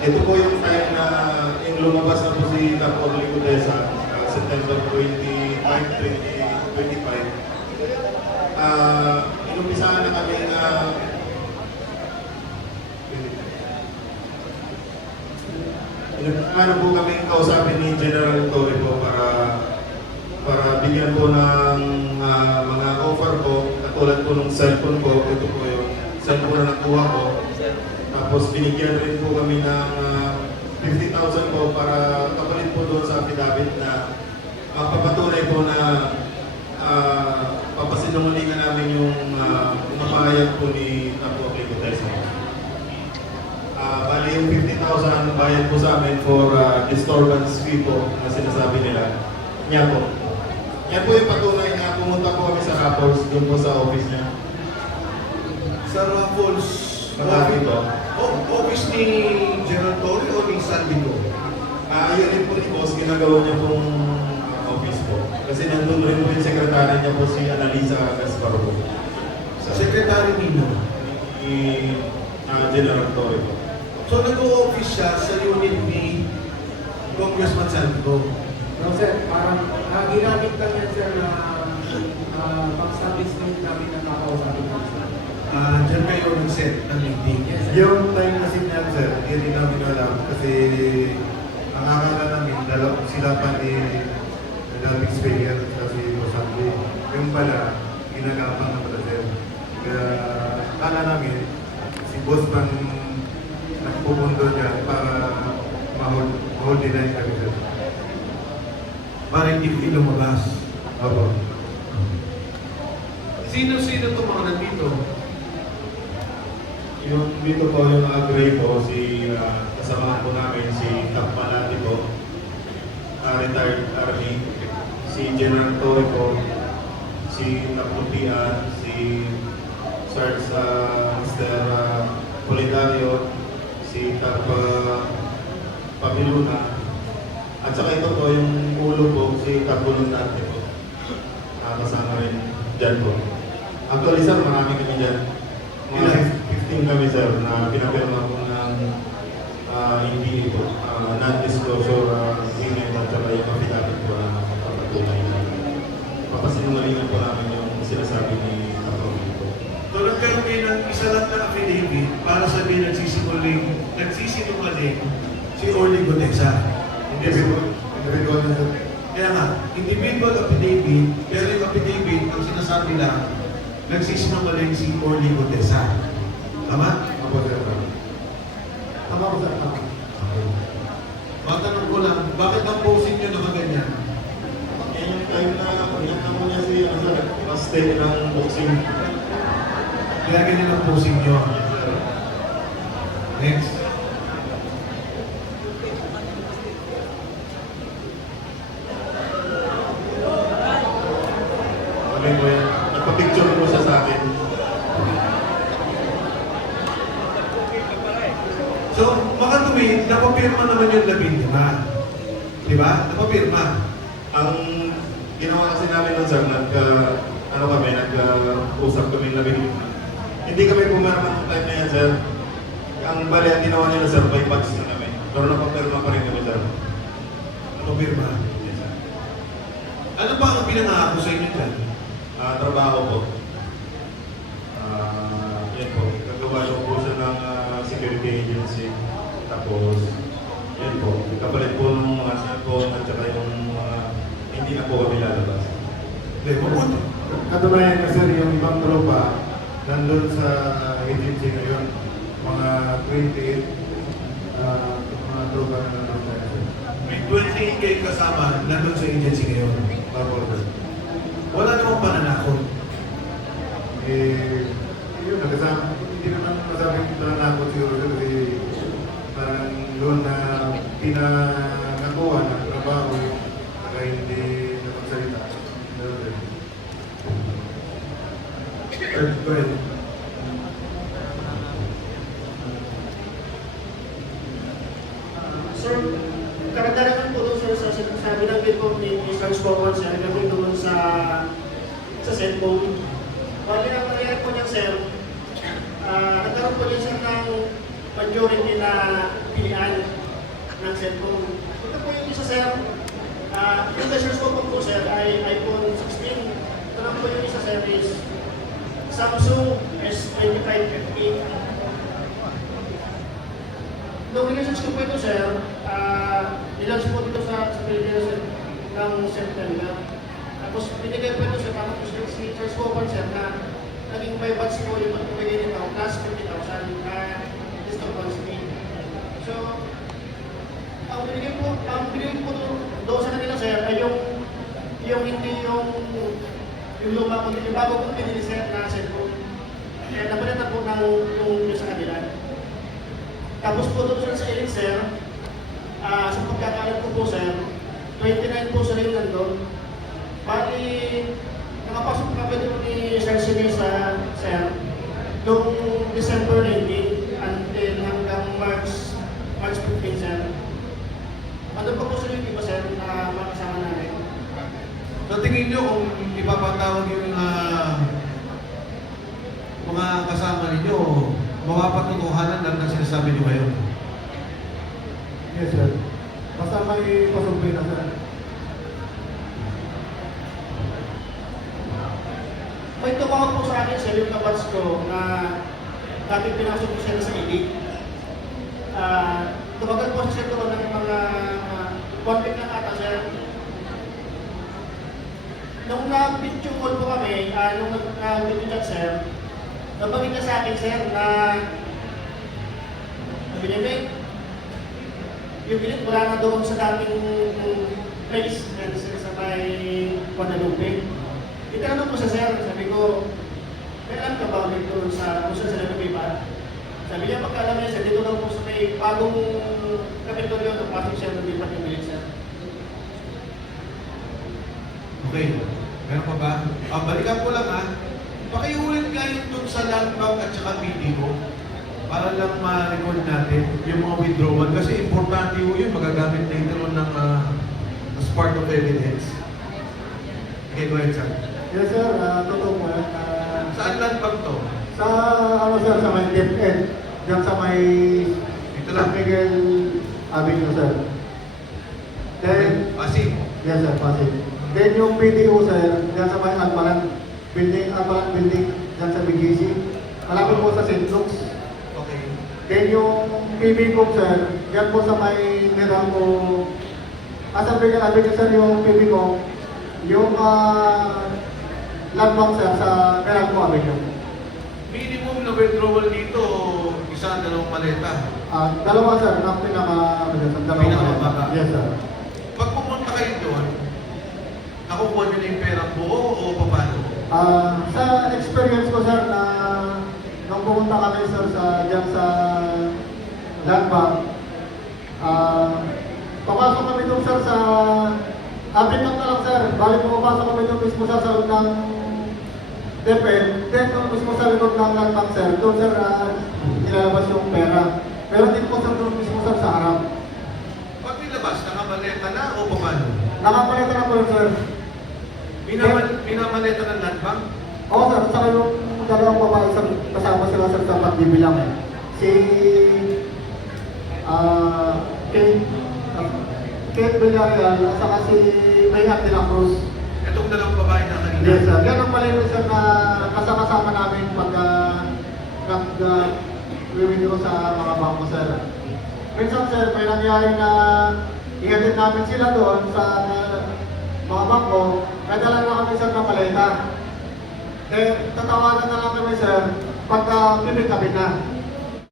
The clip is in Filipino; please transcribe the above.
Ito po yung time na yung lumabas na po si Tapo Licudesa, September 25, 2025. Inumpisahan na kami na ano po kami kausapin ni General Torre po para bigyan po ng mga offer ko, katulad po ng cellphone ko. Ito po yung cellphone na nakuha ko. Tapos binigyan rin po kami ng 50,000 po para kapalit po doon sa affidavit na papatunay po na papasinungalingan namin yung umapahayag po ni Tapo Licudesa. Bali yung 50,000 bayad po sa amin for disturbance fee po na sinasabi nila. Yan po. Yan po yung patunay na pumunta po kami sa Raffles, doon po sa office niya. Sa Raffles, Makati po. office ni General Torre o ni Saldico? Yun din po ni Boss, ginagawa niya pong office po. Kasi nandun rin po yung sekretary niya po si Annalisa Gaspar po. Sa Secretary Nino? Ni General Torre po. So nag-o-office siya sa unit ni Congressman Saldico? No, sir, parang ginamit lang yan, sir, na pang-establishment namin na nakausapin ko, sir. Diyan kayo nag-set ng meeting? Yes, sir. Yung time kasi niyan, sir, hindi rin namin alam kasi ang akala namin, sila pa ni dating speaker at si Rosalie. Yung pala, ginagapang na pala, sir. Kaya akala namin, si boss pang nagpupundo dyan para ma-hold deny kami, sir. Para hindi ko lumabas. Opo. Sino-sino itong mga nandito? Yung dito po yung agree po, si kasama po namin, si Takpalati po, retired army, si General Torre po, si Taputian, si Sarge Mr. Polidario, si Pamiluna, at saka ito po yung ulo po, si Tapulundante po. Kasama rin dyan po. Actually sir, marami kami dyan. Mga 15 kami sir na pinapirma po ng hindi po, non-disclosure agreement at saka yung affidavit po na papatunay na papasinungalingan po namin yung sinasabi ni Tapo po. So nagkaroon kayo ng isa lang na affidavit para sabihin nagsisinungaling si Orly Gutesa. Individual na, sir. Kaya nga, individual affidavit, pero yung affidavit, ang sinasabi lang, nagsisinungaling si Orly Gutesa. Tama? Opo, sir. Tama ko, sir, tama. Matanong ko lang, bakit ang posing nyo nakaganyan? Yan yung time na pinagtamo niya si Pastel ng boxing. Kaya ganyan ang posing nyo. Next. Kami po yan. Nagpa-picture po siya sa akin. So, makatuwid, napapirma naman yung 15. Di ba? Napapirma. Ang ginawa kasi namin nun sir, nag-usap kami na hindi kami pumirma ng time na yan sir. Ang bali, ang ginawa nila sir, by batch na kami. Pero napapirma pa rin kami sir. Napapirma. Yes sir. Ano ba ang pinangako sa inyo dyan? Trabaho po. Yan po. Gagawa lang po siya ng security agency. Tapos, yan po. Kapalit po ng mga cellphone at saka yung mga hindi na po kami lalabas. Hindi, mabuti. Katunayan na, sir, yung ibang tropa nandun sa agency ngayon, mga 28 mga tropa na nandun sa agency. May 28 kayo kasama nandun sa agency ngayon. Opo, sir. Wala namang pananakot. Yun, nagkasama. Hindi naman masabing nanakot siguro sir, kasi parang doon na pinanakuha ng trabaho kaya hindi napagsalita. Go ahead. Sir, karagdagan po doon, sir, sa binanggit po ni Congresswoman, sir, gagawin doon sa cellphone. Bali ang nangyari po niya, sir, nagkaroon po niya, sir, ng majority na pilihan measures ko po sir ay iPhone 16. Ito lang po yung isa series. Samsung S25 FE. Nung research ko po ito sir, nilaunch po dito sa Pilipinas ng September. Tapos binigay po ito sir, parang po si Charles Copan sir na naging 5 watts po yung magbigay nito plus 50,000 na disturbance fee. So, ang binigay ko doon sa kanila sir ay yung hindi yung luma ko, yung bago kong pinili sir na cellphone. Kaya napalitan po ng yung sa kanila. Tapos po doon sir sa Elite sir, sa pagkakalat ko po sir, 29 po sila yung nandun. Bali, nakapasok kami doon ni Sir Sine sa sir, noong December 19 until hanggang March 15 sir. Ano pa po sila yung iba sir na makasama namin? So tingin nyo kung ipapatawag yung mga kasama ninyo, mapapatutuhanan lang ng sinasabi nyo ngayon. Yes, sir. Basta may pasumpay na, sir. May tumawag po sa akin sir yung kabats ko na dati pinasok ko siya sa Elite. Tumagal po siya doon ng mga konting lang ata sir. Nung nag-video call po kami, nung nag-video chat sir, nabagin niya sa akin sir na sabi niya, "Mate, yung bilit wala na doon sa dating place sa may Guadalupe." Itanong ko sa sir, sabi ko, "May alam ka ba ulit doon sa kung saan sila lumipat?" Sabi niya, pagkaalam niya sir, dito daw po sa may bagong kapitolyo ng pasok siya lumipat yung bilit sir. Okay. Meron pa ba? Balikan ko lang ha. Pakiulit nga yung dun sa land bank at saka video para lang ma-record natin yung mga withdrawal kasi importante yun magagamit later on ng as part of evidence. Okay, go ahead, sir. Yes, sir. Totoo po yan. Saan land bank to? Sa, sir, sa may DepEd, dyan sa may Dito San lang. Miguel Avenue, sir. Then, Pasig. yes, sir, Pasig. Then yung PDO, sir, dyan sa may Albaran building, dyan sa BGC. Malapit po sa St. Luke's. Okay. Then yung PB Cook, sir, dyan po sa may Meralco. Sa Miguel Avenue, sir, yung PB Cook. Yung land bank, sir, sa Meralco Avenue. Minimum na withdrawal dito, isa, dalawang maleta. Dalawa, sir, ang dalawa. Pinakamababa. Yes, sir. Pag pumunta kayo doon, nakukuha nyo na yung pera buo o paano? Sa experience ko, sir, na nung pumunta kami, sir, dyan sa land bank, papasok kami doon, sir, sa atin lang na lang, sir. Balik pumapasok kami doon mismo, sir, sa loob ng DepEd. Then, doon mismo sa likod ng land bank, sir, doon, sir, nilalabas yung pera. Pero din po, sir, doon mismo, sir, sa harap. Pag nilabas, nakamaleta na o paano? Nakapalita na po yun, sir. Minamaleta ng land bank? Oo, sir, saka yung dalawang babae, sir, kasama sila, sir, sa pagbibilang. Si Kate Villarreal at saka si Mayhan de la Cruz. Itong dalawang babae na kanina. Yes, sir. Yan ang pala yun, sir, na kasama-sama namin pag nag-withdraw sa mga bangko, sir. Minsan, sir, may nangyari na ihatid namin sila doon sa mga bangko, nadala na kami, sir, ng paleta. Then, tatawagan na lang kami, sir, pagka pipikapin na.